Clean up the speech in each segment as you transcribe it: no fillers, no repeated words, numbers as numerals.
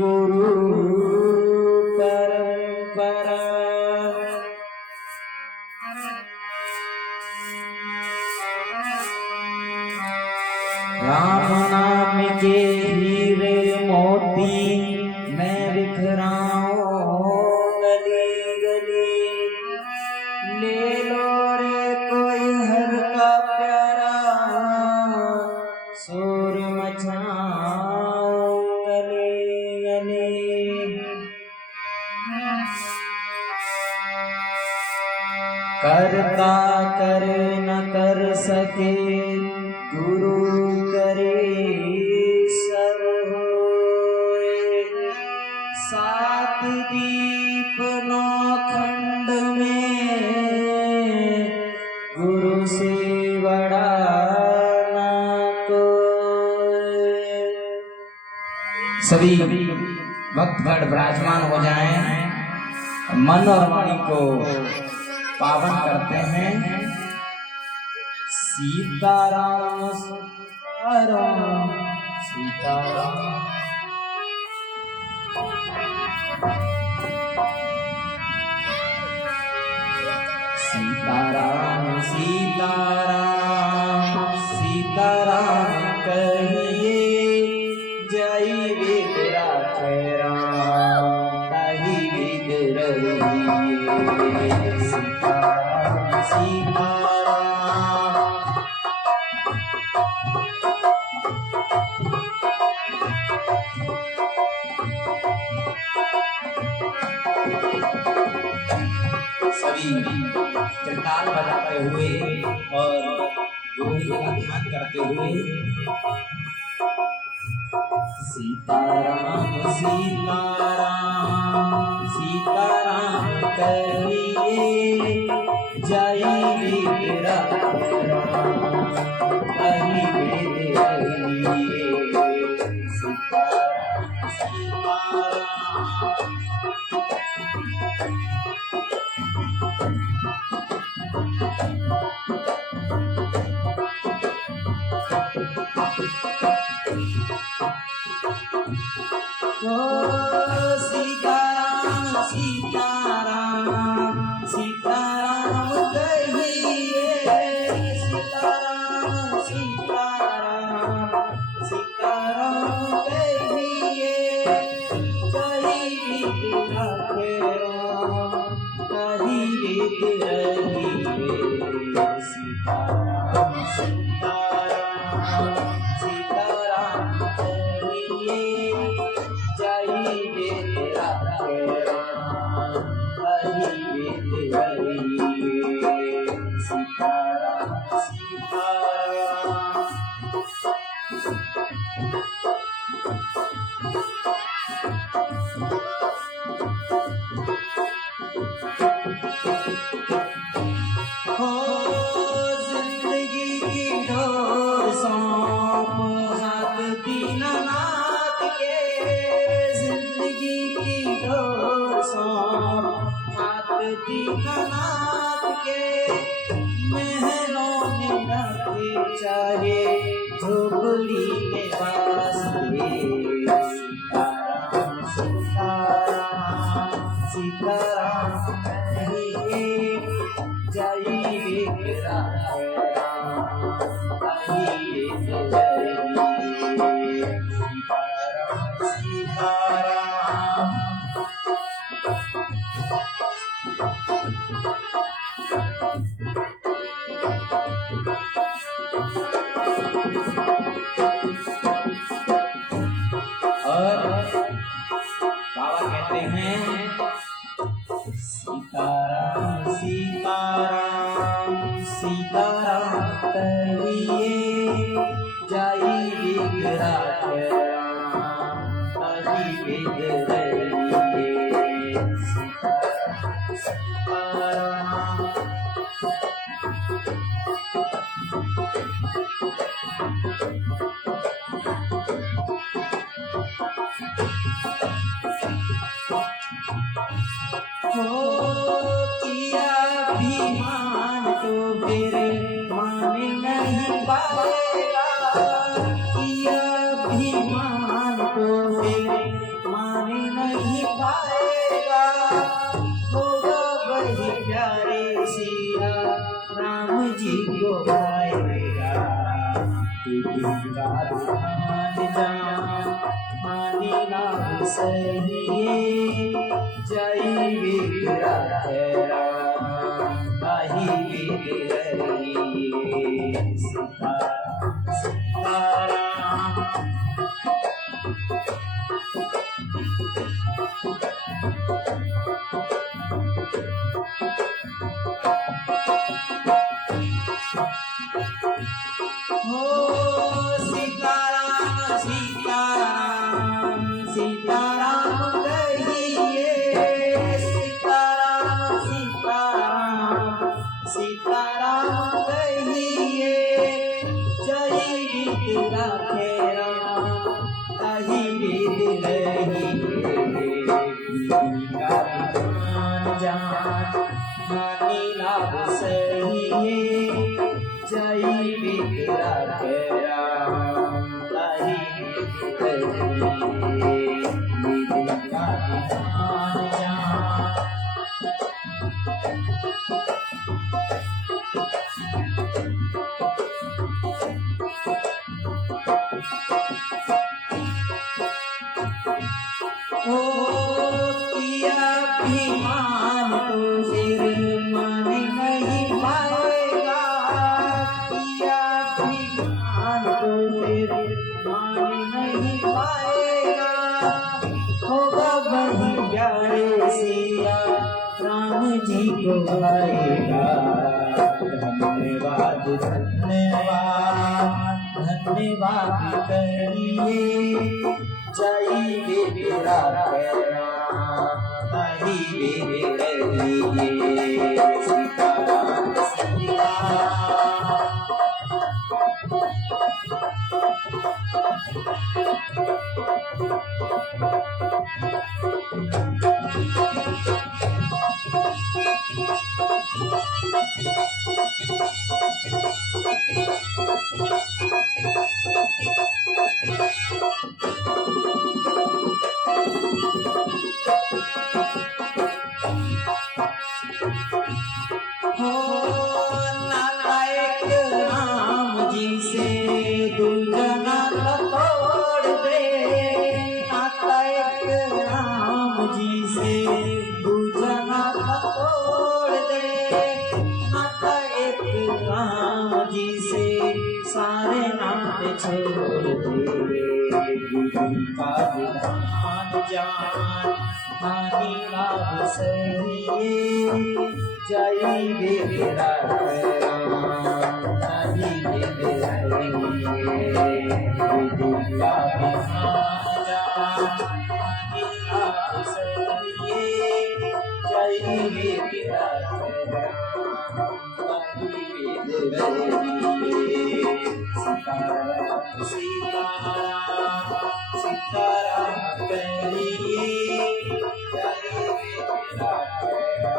गुरु परंपरा। राम नाम के हीरे मोती मैं बिखराऊं गली गली। ले लो रे कोई हर का प्यारा शोर मचाऊं गली गली। करता कर न कर सके गुरु करे सब होए। सात दीप नौ खंड में गुरु से बड़ा ना कोई। सभी भक्तगण विराजमान हो जाएं, मन और वाणी को पावन करते हैं। सीताराम सीताराम सीताराम। सीताराम सीताराम सीताराम कहिए जय वेद राखे राम कही वेद रहिए। सीताराम सीताराम। सभी चट्टान बजाते हुए और गुरु जी का ध्यान करते हुए सीताराम सीताराम सीताराम कहिए जय वेद राखे राम कही वेद रहिए। सीताराम सीताराम। सीताराम सीताराम सीताराम कहिए सीताराम सीताराम सीताराम कहिए कही वेद राखे राम कही वेद रहिए। सीताराम सीताराम सीताराम कहिए जय वेद राखे राम कही वेद रहिए। सीताराम सीताराम। हो जिंदगी की डोर सौंप हाथ दीनानाथ के। जिंदगी की डोर सौंप हाथ दीनानाथ के। महलों में रखे चाहे झोपड़ी में वास दे। सीताराम सीताराम सीताराम कहिए जय वेद राखे राम कही वेद रहिए। सीताराम सीताराम। और बाबा कहते हैं सीताराम सीताराम सीताराम कहिए जय वेद राखे राम कही वेद रहिए। सीताराम सीताराम। हो किया अभिमान तो फिर मान नहीं पाएगा। किया अभिमान तो फिर मान नहीं पाएगा, होगा वही प्यारे सिया राम जी को पाएगा। का ध्यान जान मानी नाम सहिए, जय विग्रह तेरा ताही विग्रहिए। सीताराम सीताराम हो सीताराम सीताराम सीताराम कहिए, सीताराम सीताराम सीताराम कहिए, जय विग्रह तेरा ताही विग्रहिए। का ध्यान जान मानी लाभ सहिए, जय विग्रह तेरा ताही विग्रहिए। का ध्यान जान ओ किया अभिमान तो फिर मन नहीं पाएगा, किया अभिमान तो फिर मन नहीं पाएगा, होगा वही प्यारे सिया राम जी को पाएगा। धन्यवाद धन्यवाद धन्यवाद करिए, जय विग्रह तेरा ताही विग्रहिए। सीताराम सीताराम हो नालायक राम जी से दूजा नाता तोड़ दे, नालायक राम जी से दूजा नाता तोड़ दे, नालायक राम जी से सारे नाते छोड़ दे। का ध्यान जान मानी लाभ सहिए, जय विग्रह तेरा ताही विग्रहिए। का ध्यान जान मानी लाभ सहिए, जय विग्रह तेरा ताही विग्रहिए। सीताराम सीताराम सीताराम कहिए, जय विग्रह तेरा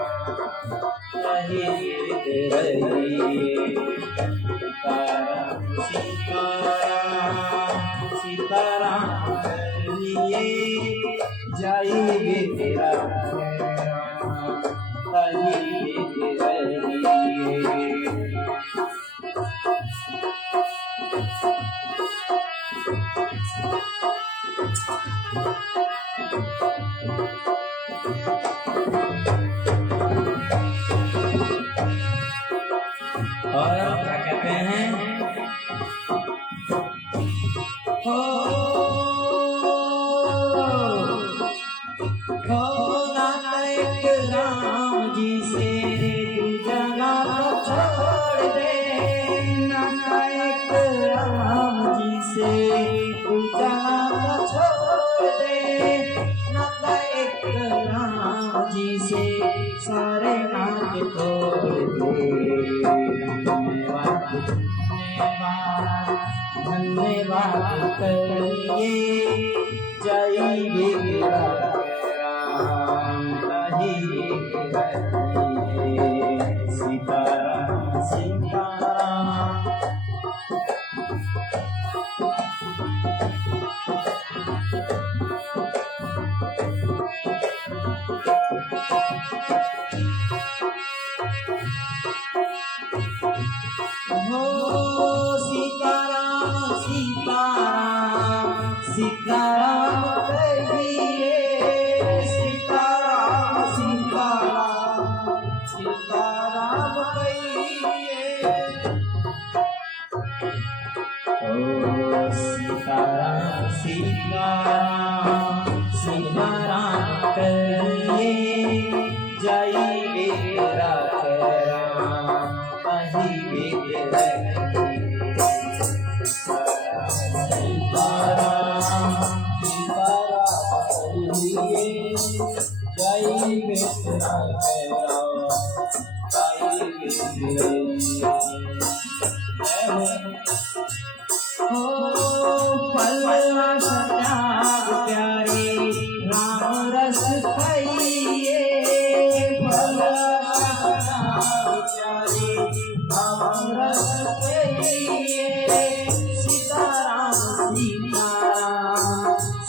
ताही विग्रहिए। सीताराम सीताराम सीताराम कहिए, जय विग्रह तेरा ताही विग्रहिए। और क्या कहते हैं, हो नालायक राम जी से दूजा नाता छोड़ दे, नालायक राम जी से दूजा नाता छोड़ दे, नालायक राम जी से सारे नाते तोड़ दे। धन्यवाद धन्यवाद करिए, जय विग्रह तेरा ताही विग्रहिए। सीताराम सीताराम सीताराम सीताराम कहिए सीताराम सीताराम सीताराम कहिए ओ सीताराम सीताराम सीताराम कहिए जय मेरा राम कहीं वेद सीताराम सीताराम कहिए जय मेरा हो पलवा सजाब प्यारे राम रस खाइए पलवा सजाब प्यारे राम रस खाइए सीताराम सीताराम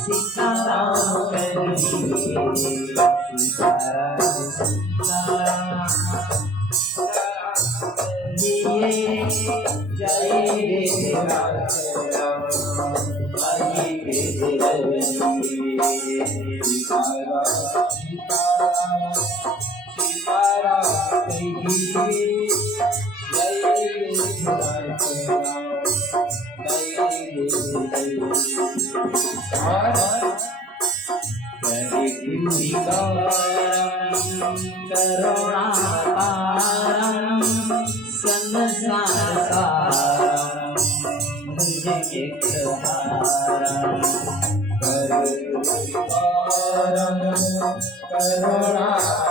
सीताराम कहिए सीताराम सीताराम जय राम करुणाकारं संसार सारं भुजगेन्द्रहारं करुणाकारं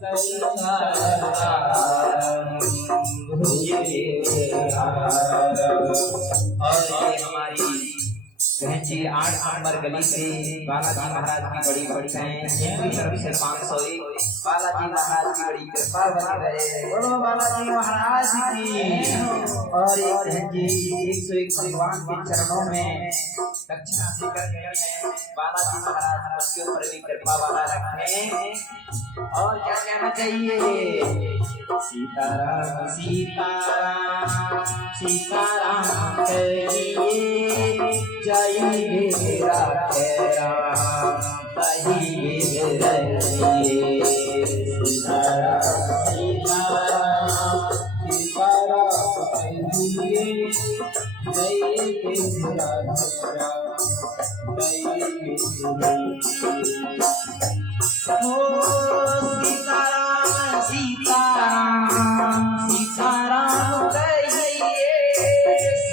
संसार सारं भुजगेन्द्रहारं। और ये हमारी बहन जी 8 नंबर गली से बालाजी महाराज की बड़ी बड़काएं इनकी तरफ से 501 बालाजी महाराज की बड़ी कृपा बनी रहे। बोलो बालाजी महाराज की। और एक बहन जी 101 भगवान के चरणों में दक्षिणा देकर गए हैं। बालाजी महाराज उसके ऊपर भी कृपा वाला रखें। और क्या कहना चाहिए? सीताराम सीताराम सीताराम कहिए जय मेरा राम कहिए सीताराम सीताराम सीताराम कहिए जय मेरा राम कहिए ओ सीताराम सीताराम सीताराम कहिए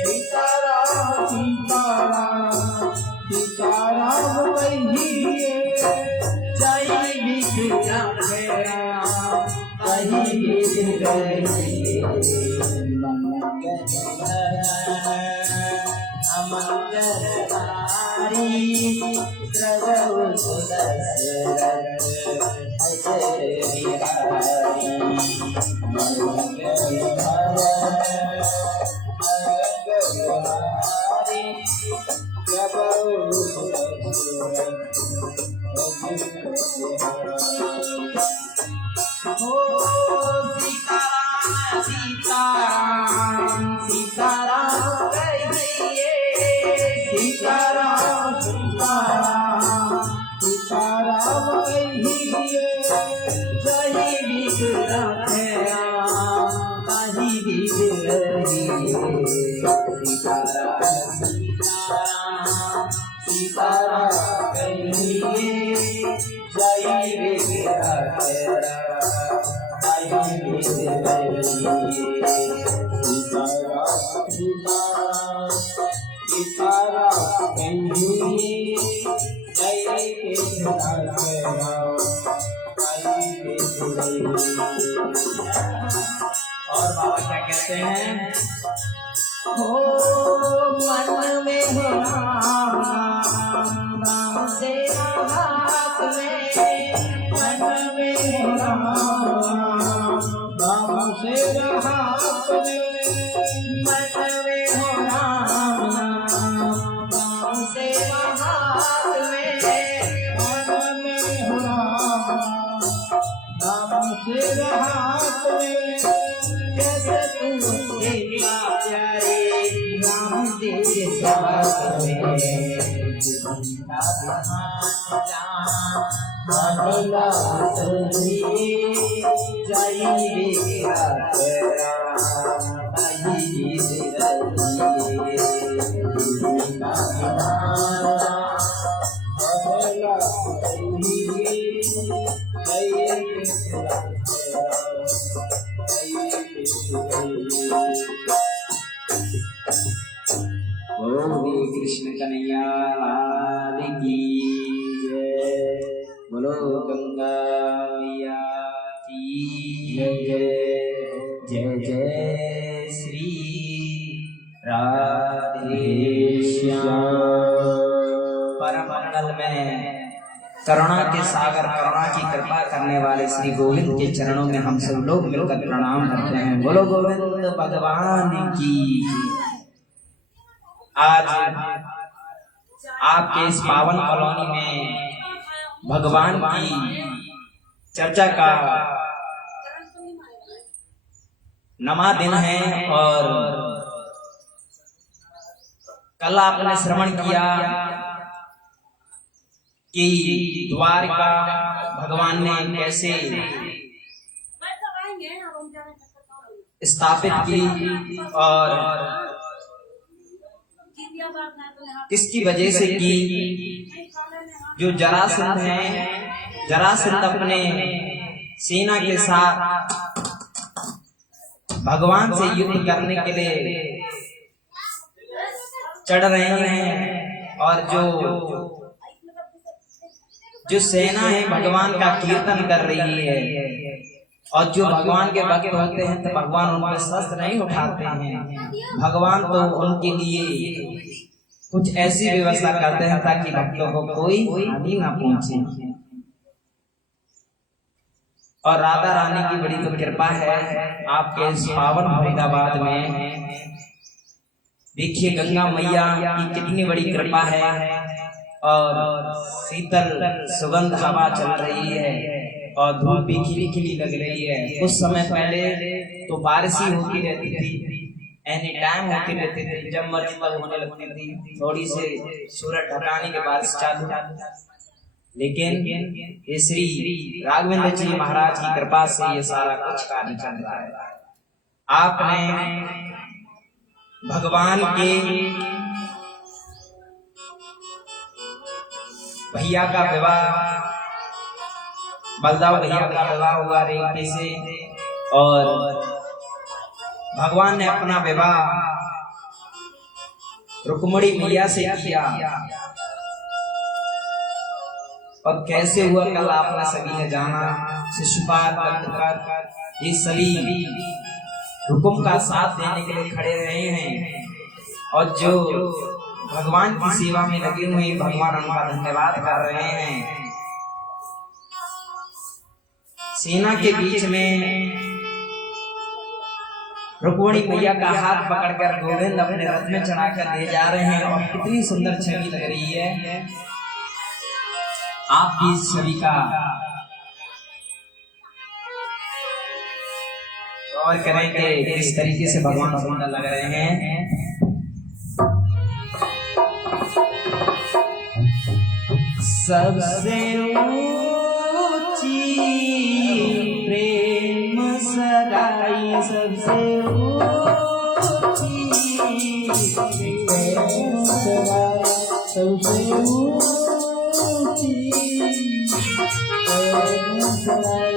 सीताराम सीताराम सीताराम कहिए जय विक्रम कहिए अमंगलकारी प्रभु सुदशरथ अजय बिहारी मंगलहारी प्रभु हो सीताराम सीताराम सीताराम कहिए सीताराम सीताराम सीताराम कहिए जय विक्रम कहीं सीताराम सीताराम सीताराम कहिए जय विक्रम और बाबा क्या कहते हैं? हो मन में हो राम राम से हाथ में मन में हो राम राम से हाथ में मन में हो राम राम से हाथ में मन में हो राम राम से हाथ में कैसे तू प्यारे कृष्ण कन्हैया लाल की जय। बोलो गंगा मैया की जय। जय जय श्री राधे श्याम। परम मंगल में करुणा के सागर, करुणा की कृपा करने वाले श्री गोविंद के चरणों में हम सब लोग मिलकर प्रणाम करते हैं। बोलो गोविंद भगवान की। आज आपके इस पावन कॉलोनी में भगवान की चर्चा का नमा दिन है और कल आपने श्रवण किया कि द्वारका भगवान ने कैसे स्थापित की और किसकी वजह से की। जो जरासंध है, जरासंध अपने सेना के साथ भगवान से युद्ध करने के लिए चढ़ रहे हैं और जो सेना है भगवान का कीर्तन कर रही है और जो भगवान के भक्त होते हैं तो भगवान उनके शस्त्र नहीं उठाते हैं। भगवान तो उनके लिए कुछ ऐसी व्यवस्था करते हैं ताकि भक्तों को कोई हानि ना पहुंचे। और राधा रानी की बड़ी तो कृपा है आपके इस पावन फरीदाबाद में। देखिए गंगा मैया की कितनी बड़ी कृपा है और शीतल सुगंध हवा चल रही है और धूप भी खिली खिली लग रही है। कुछ समय पहले तो बारिश ही होती रहती थी, एनी टाइम होती रहती थी, जब मर्जी तब होने लगती थी। थोड़ी से सूरज ढकाने के बारिश चालू। लेकिन ये श्री राघवेंद्र जी महाराज की कृपा से ये सारा कुछ कार्य चल रहा है। आपने भगवान के भैया का विवाह, बलदाव भैया का विवाह हुआ रेवती से और भगवान ने अपना विवाह रुक्मिणी मैया से किया। और कैसे हुआ कल आपने सभी ने जाना। शिशुपाल ये सभी हुक्म का साथ देने के लिए खड़े रहे हैं और जो भगवान की सेवा में लगे हुए भगवान उनका धन्यवाद कर रहे हैं। सेना के बीच में रुक्मिणी मैया का हाथ पकड़कर गोविंद अपने रथ में चढ़ाकर ले जा रहे हैं और कितनी सुंदर छवि लग रही है। आप भी इस छवि का गौर करें कि किस तरीके से भगवान सुंदर लग रहे हैं। सबसे ऊंची प्रेम सगाई, सबसे ऊंची प्रेम सगाई, सबसे ऊंची प्रेम सगाई।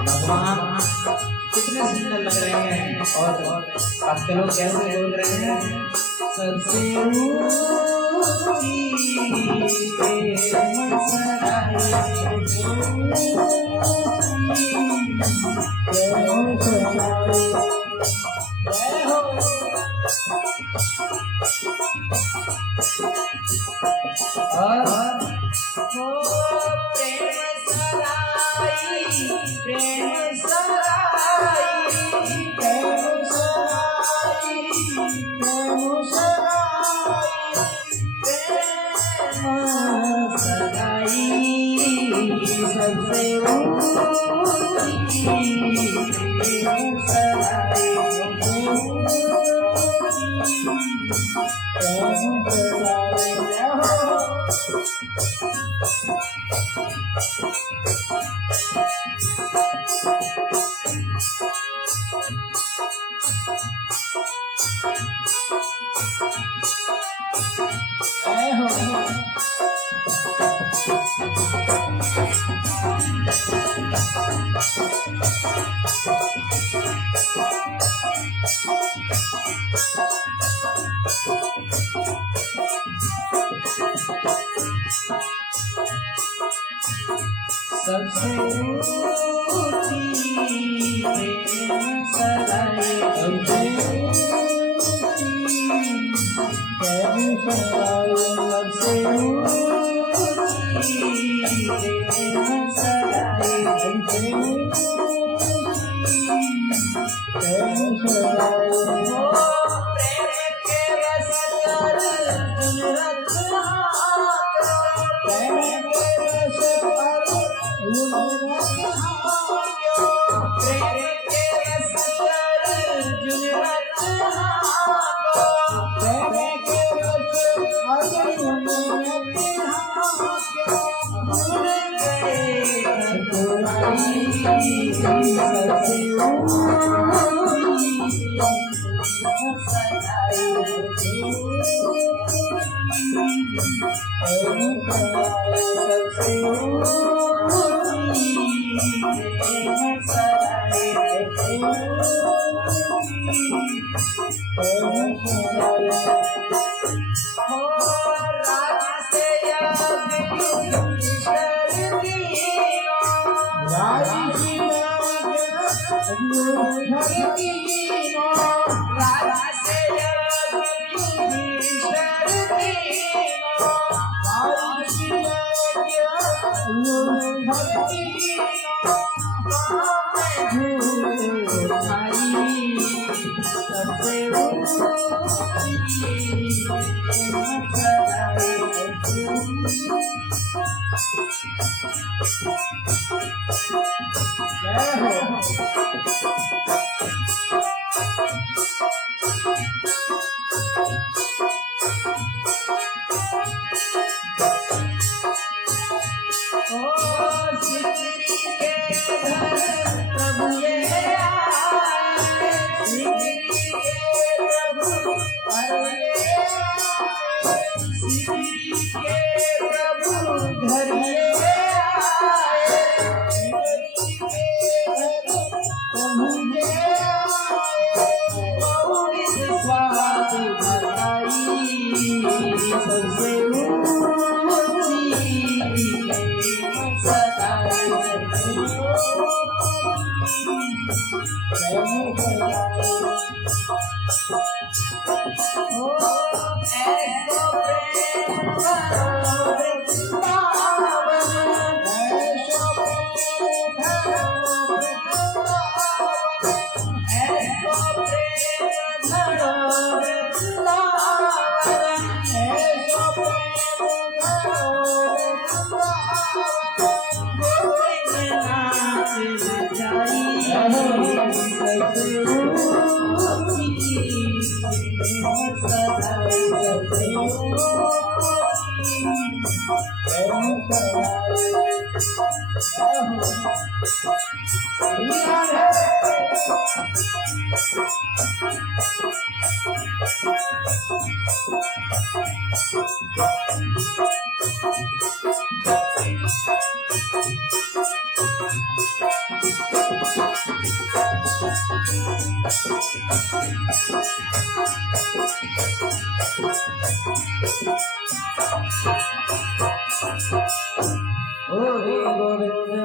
भगवान कितने सुंदर लग रहे हैं और आपके लोग कैसे बोल रहे हैं। सबसे ऊंची प्रेम सगाई, प्रेम सबसे सबसे ऊंची सदाई सबसे सबसे ऊंची सदाई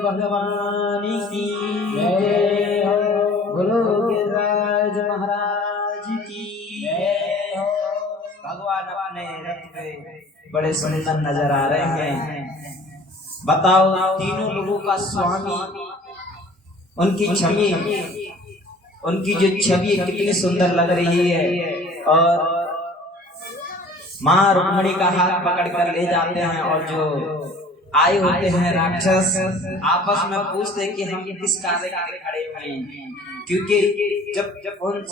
भगवान की जय हो, बोलो गिरिराज महाराज की जय हो। भगवान अपने रथ पे बड़े सुंदर नजर आ रहे हैं। बताओ तीनों लोगों का स्वामी, उनकी छवि, उनकी जो छवि कितनी सुंदर लग रही है। और माँ रुक्मिणी का हाथ पकड़ कर ले जाते हैं और जो आए होते हैं राक्षस, आपस में पूछते हैं कि हम किस कार्य के लिए खड़े हुए हैं, क्योंकि जब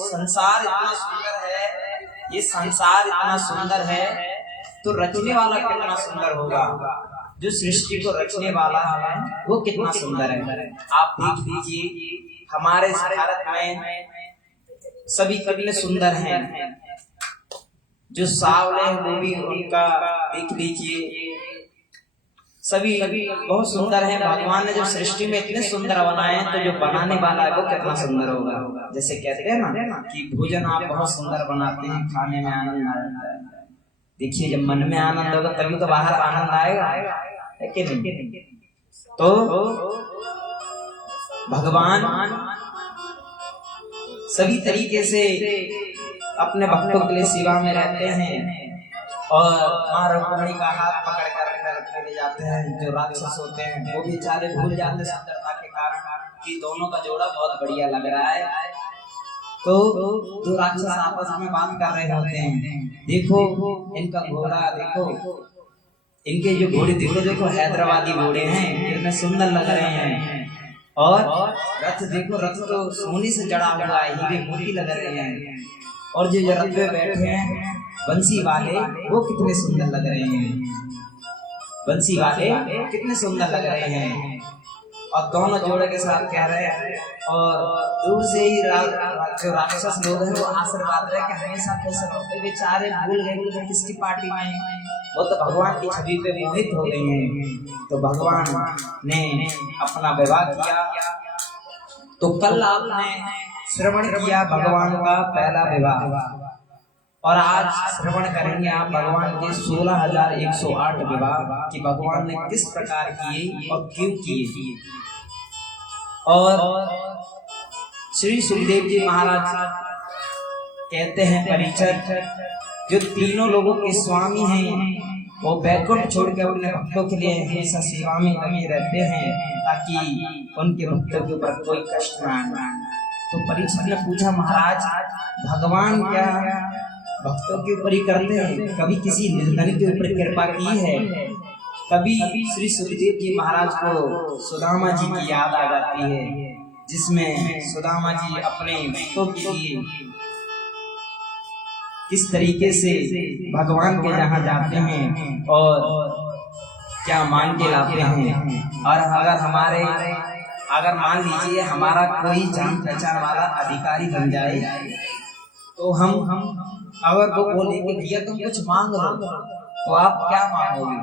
संसार इतना सुंदर है, ये संसार इतना सुंदर है, तो रचने वाला कितना सुंदर होगा, जो सृष्टि को रचने वाला है वो कितना सुंदर है। आप देख लीजिए हमारे भारत में सभी कितने सुंदर हैं, जो सांवले वो भी उनका देख लीजिए, सभी बहुत सुंदर हैं। भगवान ने जब सृष्टि में इतने सुंदर बनाए हैं, तो जो बनाने वाला है वो कितना सुंदर होगा। जैसे कहते हैं ना कि भोजन आप बहुत सुंदर बनाते हैं, खाने में आनंद आता है। देखिए जब मन में आनंद होगा तभी तो बाहर आनंद आएगा, है कि नहीं? तो भगवान सभी तरीके से अपने भक्तों के लिए सेवा में रहते हैं, और माँ रुक्मिणी का हाथ पकड़ कर ले जाते हैं। जो राक्षस होते हैं वो बेचारे भूल जाते हैं सुंदरता के कारण कि दोनों का जोड़ा बहुत बढ़िया लग रहा है। तो दो राक्षस आपस में बात कर रहे होते हैं, देखो इनका घोड़ा देखो, इनके जो घोड़े देखो हैदराबादी घोड़े हैं, कितने सुंदर लग रहे हैं, और रथ देखो, रथ तो सोने से जड़ा हुआ है, हीरे मोती लग रहे हैं, और जो रथ पे बैठे हैं बंसी वाले वो कितने सुंदर लग रहे हैं, बंसी वाले कितने सुंदर लग रहे हैं। और दोनों जोड़े के साथ कह रहे हैं, और दूर से ही जो राक्षस लोग हैं वो आशीर्वाद रहे कि हमेशा खुश रहो। बेचारे भूल गए किसकी पार्टी में, वो तो भगवान की छवि पे मोहित हो गए हैं। तो भगवान ने अपना विवाह किया। तो कल आपने श्रवण किया भगवान का पहला विवाह, और आज श्रवण करेंगे आप भगवान के 16,108 विवाह कि भगवान ने किस प्रकार किए और क्यों किए। और श्री सुखदेव जी महाराज कहते हैं परिचय, जो तीनों लोगों के स्वामी हैं वो बैकुंठ छोड़ के अपने भक्तों के लिए हमेशा सेवा में लगे रहते हैं, ताकि उनके भक्तों के ऊपर कोई कष्ट न आए। तो परीक्षित ने पूछा, महाराज भगवान क्या भक्तों के ऊपर ही करते हैं, कभी किसी निर्धन के ऊपर कृपा की है? कभी श्री सुखदेव जी महाराज को सुदामा जी की याद आ जाती है, जिसमें सुदामा जी अपने भक्तों के लिए किस तरीके से भगवान के जहाँ जाते हैं और क्या मांग के लाते हैं। और अगर मान लीजिए हमारा कोई जान पहचान वाला अधिकारी बन जाए, तो हम अगर वो बोले कि भैया तुम कुछ मांग लो, तो आप क्या मांगोगे?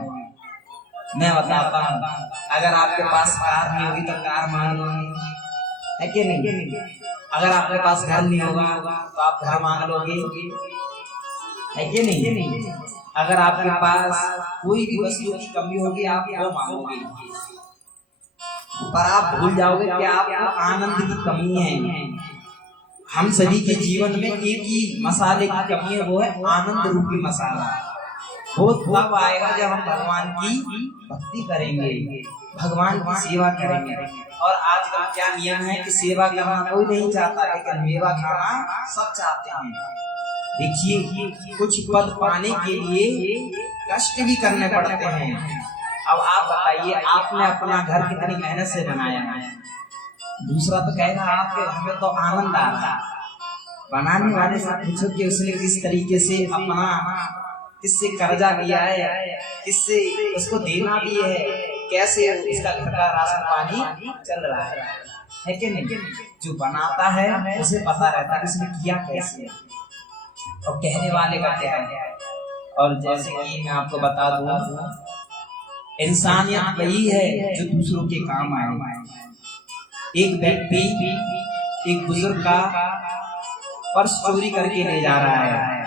मैं बताता हूँ, अगर आपके पास कार नहीं होगी तो कार मांग लोगे, है कि नहीं? अगर आपके पास घर नहीं होगा तो आप घर मांग लोगे, है कि नहीं? अगर आपके पास कोई भी वस्तु की कमी होगी आप वो मांगोगे, पर आप भूल जाओगे कि आपको आनंद की कमी है। हम सभी के जीवन में एक ही मसाले की कमी है, वो है आनंद रूपी मसाला। वो तब आएगा जब हम भगवान की भक्ति करेंगे, भगवान की सेवा करेंगे। और आजकल क्या नियम है कि सेवा करना कोई नहीं चाहता, लेकिन मेवा खाना सब चाहते हैं। देखिए कुछ पद पाने के लिए कष्ट भी करने पड़ते हैं। अब आप बताइए, आपने अपना घर कितनी मेहनत से बनाया है, दूसरा तो कहेगा आपके हमें तो आनंद आ रहा है। बनाने वाले से पूछो कि उसने किस तरीके से अपना किससे कर्जा लिया है, किससे उसको देना भी है, कैसे इसका घर का राशन पानी चल रहा है कि नहीं? जो बनाता है उसे पता रहता है उसने किया कैसे, और कहने वाले का क्या है। और जैसे कि मैं आपको बता दूं, इंसानियत वही है जो दूसरों के काम आए। एक व्यक्ति एक बुजुर्ग का पर्स चोरी करके ले जा रहा है,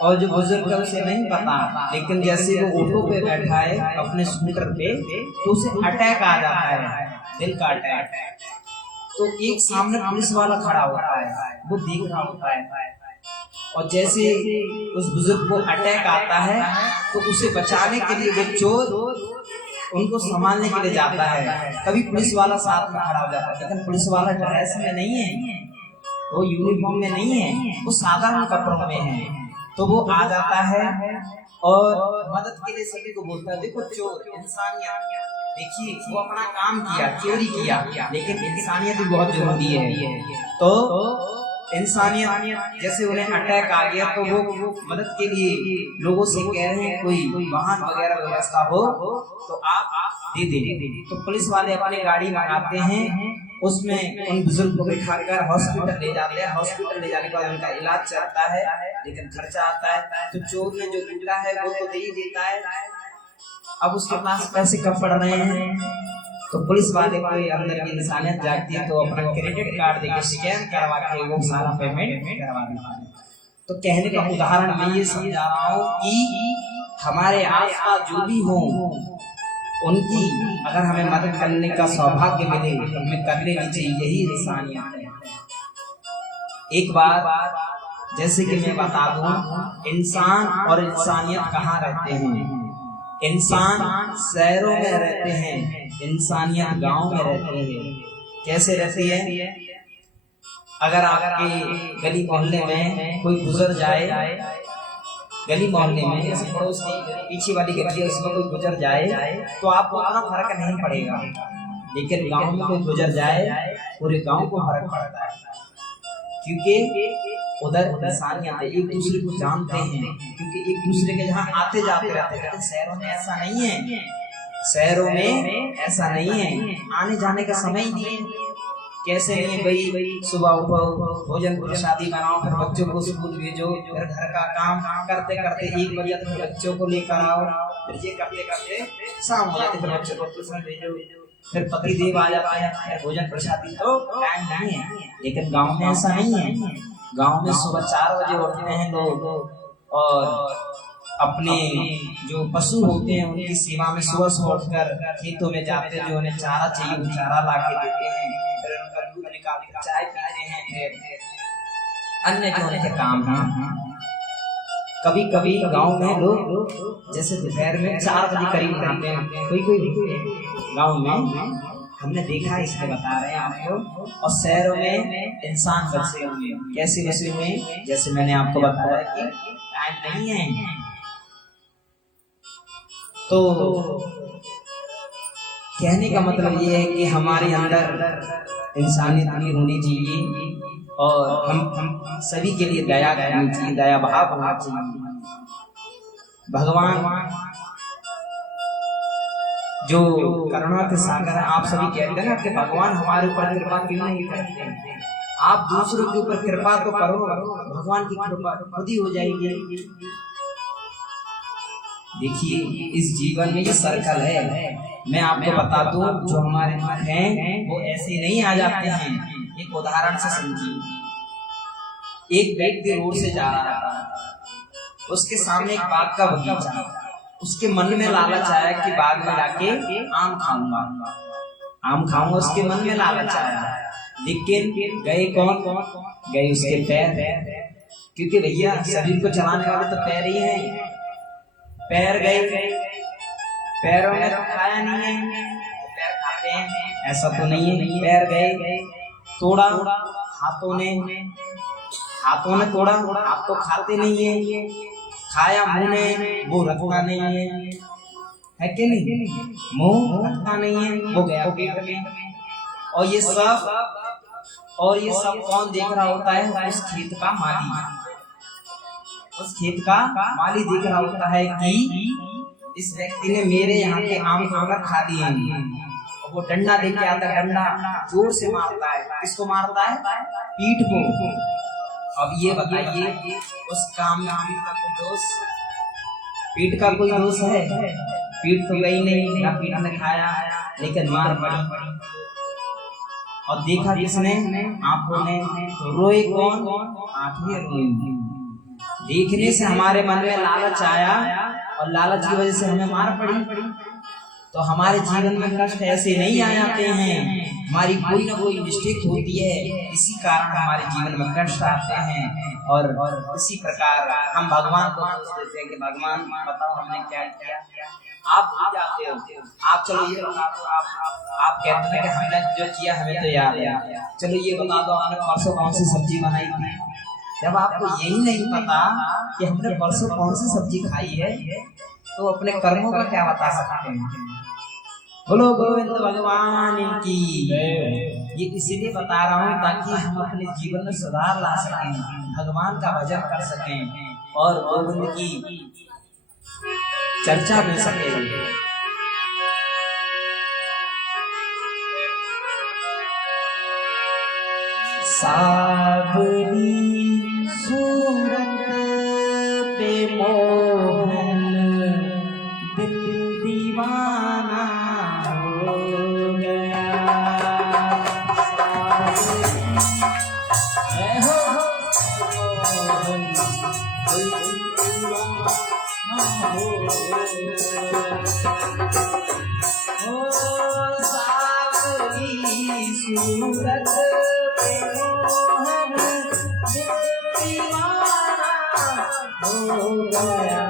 और जो बुजुर्ग है उसे नहीं पता, लेकिन जैसे वो ऑटो पे बैठा है अपने स्कूटर पे, तो उसे अटैक आ जाता है, दिल का अटैक। तो एक सामने पुलिस वाला खड़ा होता है, वो देख रहा होता है, और जैसे उस बुजुर्ग को अटैक आता है तो उसे बचाने के लिए वो चोर उनको संभालने के लिए जाता है। तभी पुलिस वाला साथ में खड़ा हो जाता है, लेकिन पुलिस वाला ड्रेस में नहीं है, वो यूनिफॉर्म में नहीं है, वो साधारण कपड़ों में है। तो वो आ जाता है और मदद के लिए सभी को बोलता है। देखो चोर इंसानियत, देखिए वो अपना काम किया, चोरी किया, लेकिन इंसानियत भी बहुत जरूरी है। तो इंसानियत जैसे उन्हें अटैक आ गया तो वो मदद के लिए लोगों से कह रहे हैं कोई वाहन वगैरह व्यवस्था हो तो आप दे दें। तो पुलिस वाले अपनी गाड़ी मंगाते हैं, उसमें उन बुजुर्ग को बिठाकर हॉस्पिटल ले जाते हैं। हॉस्पिटल ले जाने के बाद उनका इलाज चलता है, लेकिन खर्चा आता है। तो चोर ने जो लूटा है वो तो दे ही देता है, अब उसके पास पैसे कब पड़ रहे हैं। तो पुलिस वाले को अंदर की इंसानियत जागती है, तो अपना क्रेडिट कार्ड देके स्कैन करवा के वो सारा पेमेंट करवा देता है। तो कहने का उदाहरण मैं ये समझा रहा हूँ कि हमारे आसपास जो भी हो उनकी अगर हमें मदद करने का सौभाग्य मिले तो हमें कर लेनी चाहिए, यही इंसानियत है। एक बात जैसे कि मैं बता दूं, इंसान और इंसानियत कहाँ रहते हैं। इंसान शहरों में रहते हैं, इंसानियत गांव में रहती है। कैसे रहती है? अगर आपके गली मोहल्ले में कोई गुजर जाए, गली मोहल्ले में जैसे पड़ोस की पीछे वाली गली है उसमें कोई गुजर जाए तो आपको उतना फर्क नहीं पड़ेगा, लेकिन गांव में कोई गुजर जाए पूरे गांव को फर्क पड़ता है, क्योंकि उधर इंसानियत है, एक दूसरे को जानते हैं, क्योंकि एक दूसरे के जहाँ आते जाते रहते हैं। लेकिन शहरों में ऐसा नहीं है, शहरों में ऐसा नहीं है, आने जाने का समय ही नहीं है। कैसे नहीं भाई, सुबह उठो, भोजन प्रसादी बनाओ, फिर बच्चों को स्कूल भेजो, फिर घर का काम करते करते 1 बजे तक बच्चों को लेकर आओ, फिर ये करते करते शाम हो जाती, फिर बच्चों को ट्यूशन भेजो, फिर पति देव आ जाते हैं, फिर भोजन प्रसादी तो टाइम नहीं है। लेकिन गाँव में ऐसा नहीं है। गाँव में सुबह 4 बजे उठते हैं लोग और अपने जो पशु होते हैं उनकी सेवा में सुबह सुबह उठकर खेतों में जाते हैं, जो उन्हें चारा चाहिए वो चारा ला के देते हैं, फिर उनका दूध निकाल कर चाय पीते हैं, फिर अन्य जो उनके काम हैं। कभी कभी गांव में लोग जैसे दोपहर में 4 बजे करीब आते हैं, कोई गांव में हमने देखा, इसलिए बता रहे हैं आपको। और शहरों में इंसान बसे हुए, कैसे बसे हुए? जैसे मैंने आपको बताया कि टाइम नहीं है, तो कहने का मतलब ये है कि हमारे अंदर इंसानियत भी होनी चाहिए और हम सभी के लिए दया करनी चाहिए, दया भाव होना चाहिए। भगवान जो करुणा के सागर है, आप सभी कहते हैं ना कि भगवान हमारे ऊपर कृपा क्यों नहीं करते। आप दूसरों के ऊपर कृपा तो करो, भगवान की कृपा खुद ही हो जाएगी। देखिए इस जीवन में ये सर्कल है, मैं आपको बता दूं, जो हमारे दुख हैं वो ऐसे नहीं आ जाते हैं। एक उदाहरण से समझिए, एक व्यक्ति रोड से जा रहा था, उसके सामने एक बाग का बगीचा, उसके मन में लालच आया कि बाग में जाके आम खाऊंगा, उसके मन में लालच आया। लेकिन गए कौन? गए उसके पैर, क्योंकि भैया शरीर को चलाने वाले तो पैर ही हैं। पैर गए, पैरों ने तो खाया नहीं है, तो पैर खाते हैं ऐसा तो नहीं है। पैर गए, तोड़ा हाथों ने तोड़ा, आप तो खाते नहीं है। खाया मुंह ने, वो रखना नहीं है कि नहीं? मुंह रखना नहीं है, वो गया पेट में। और ये सब कौन देख रहा होता है? उस खेत का माली। उस खेत का माली देख रहा होता है कि इस व्यक्ति ने मेरे यहाँ के आम खाकर खा दिए हैं। वो डंडा लेके आता है, डंडा जोर से मारता है। किसको मारता है? पीठ को। अब ये बताइए, उस काम में पीठ का कोई दोष? पीठ का कोई दोष है? पीठ तो गई नहीं, ना पीठ ने खाया, लेकिन मार पड़ी। और देखा किसने? आंखों ने। रोए कौन? आंखें रोई। देखने से हमारे मन में लालच आया और लालच की वजह से हमें मार पड़ी। तो हमारे जीवन में कष्ट ऐसे नहीं आ जाते हैं, हमारी कोई ना कोई मिस्टेक होती है, इसी कारण हमारे जीवन में कष्ट आते हैं। और इसी प्रकार हम भगवान को दोष देते हैं कि भगवान बताओ हमने क्या किया। आप भूल जाते हो, आप चलो ये बता दो, आप कहते हैं कि हमने जो किया हमें तो याद है। चलो ये बता दो, आपने परसों कौन सी सब्जी बनाई थी? जब आपको यही नहीं पता कि हमने परसों कौन सी सब्जी खाई है तो अपने कर्मों का क्या बता सकते हैं। बोलो गोविंद भगवान की। ये इसीलिए बता रहा हूँ ताकि हम अपने जीवन में सुधार ला सकें, भगवान का भजन कर सकें और गोविंद की चर्चा मिल सके। सावरी सूरत पे मोहन दिल दीवाना हो गया। सावरी सूरत हो गया हो सावरी सूरत पे मोहन दीवाना हो गया।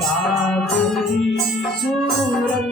सावरी सूरत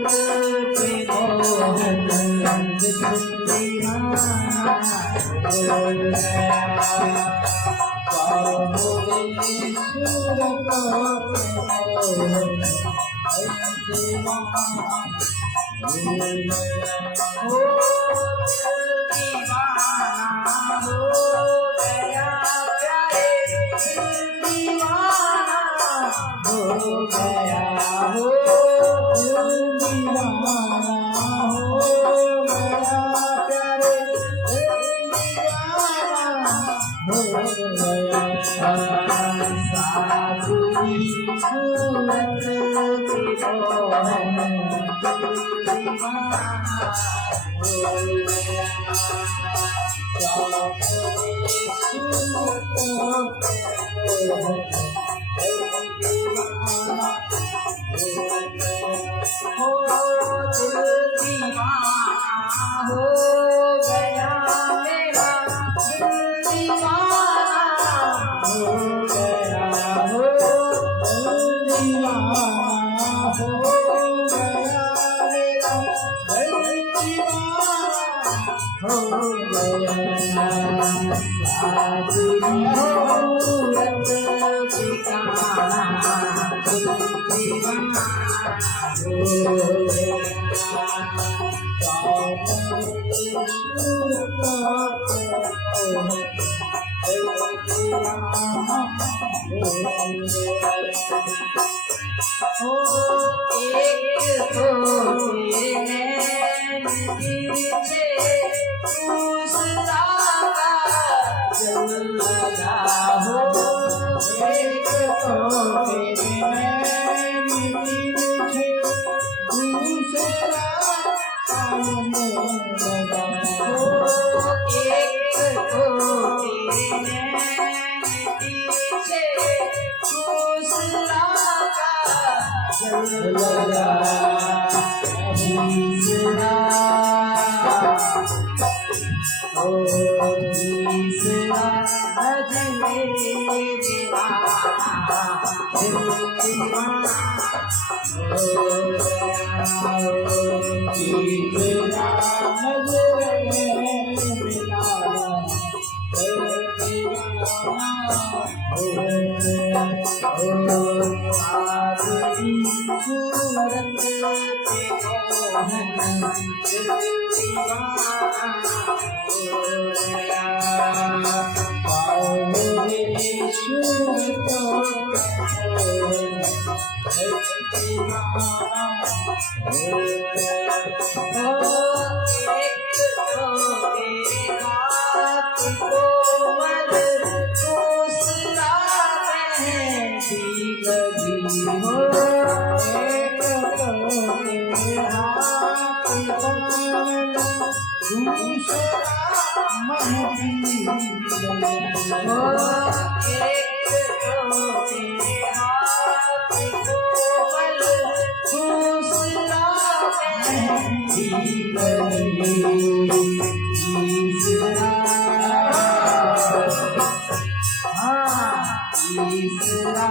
तीसरा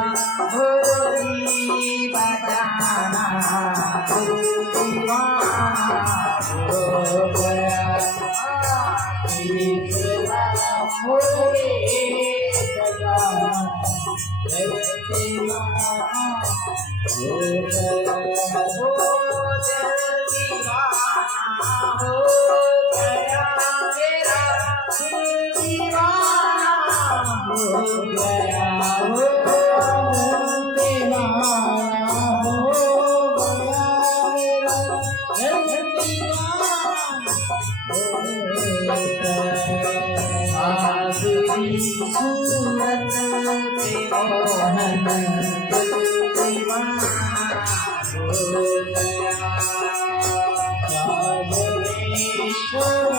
हो गया तीसरा हो गया दीवाना हो गया हो गया मेरा दीवाना हो गया हो दीवाना हो गया मेरा दीवाना आसुरी सूरत पे मोहन दीवाना हो गया ईश्वर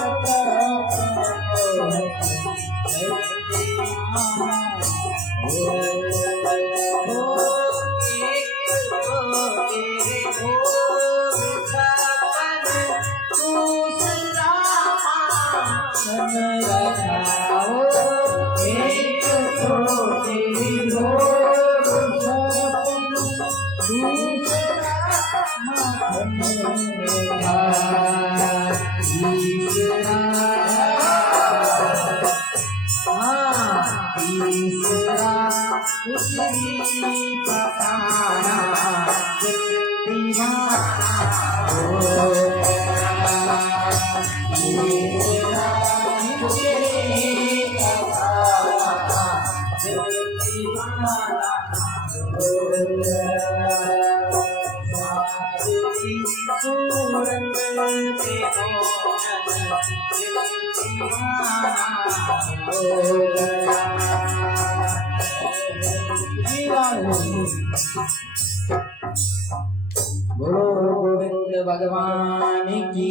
बोलो गोविंद भगवान की